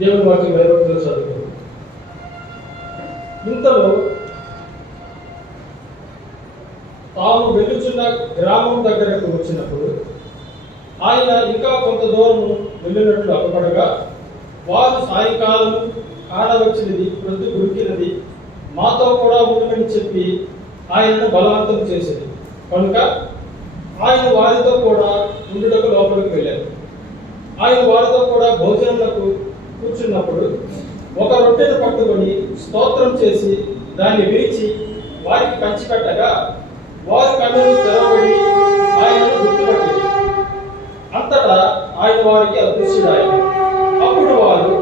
దేవుని వాక్యం వేరొకరు చదువు. ఇంతలో తాము వెళ్ళుచున్న గ్రామం దగ్గరకు వచ్చినప్పుడు ఆయన ఇంకా కొంత దూరం వెళ్ళినట్లు అప్పడగా వారు సాయంకాలం ఆడవచ్చినది, ప్రొద్దు గురికినది, మాతో కూడా ఉండమని చెప్పి ఆయనను బలవంతం చేసేది. కనుక ఆయన వారితో కూడా ఉండుటకు లోపలికి వెళ్ళారు. ఆయన వారితో కూడా భోజనములకు కూర్చున్నప్పుడు ఒక రొట్టెను పట్టుకొని స్తోత్రం చేసి దాన్ని విరిచి వారికి పంచిపెట్టగా వారి కన్నులు తెరవబడి ఆయనను గుర్తుపట్టేది. అంతటా ఆయన వారికి అదృశ్యుడాయన. అప్పుడు వారు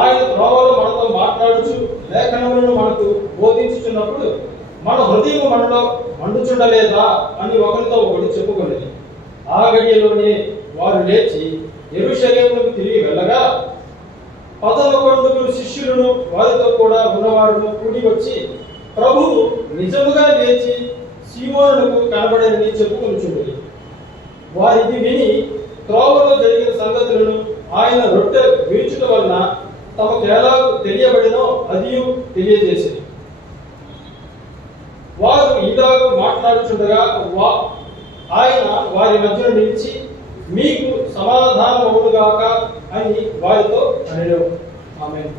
ఆయన త్రోవలో మనతో మాట్లాడుచు లేఖనములను మనకు బోధించుచున్నప్పుడు మన హృదయం మనలో మండుచుండలేదా అని ఒకరితో ఒకటి చెప్పుకునేది. ఆ గడియలోనే వారు లేచి యెరూషలేమునకు తిరిగి వెళ్ళగా 11 శిష్యులను వారితో కూడా ఉన్నవారును కూడి వచ్చి ప్రభువు నిజముగా లేచి సీమోనుకు కనబడేదని చెప్పుకొనుచుండేది. వారిది విని త్రోవలో జరిగిన సంగతులను ఆయన రొట్టె విరుచుట వలన తమకు ఎలా తెలియబడినో అది తెలియజేసింది. వారు ఇలాగ మాట్లాడుచుండగా ఆయన వారి మధ్యలో నిలిచి మీకు సమాధానం అవునుగాక అని వారితో అనెను. ఆమేన్.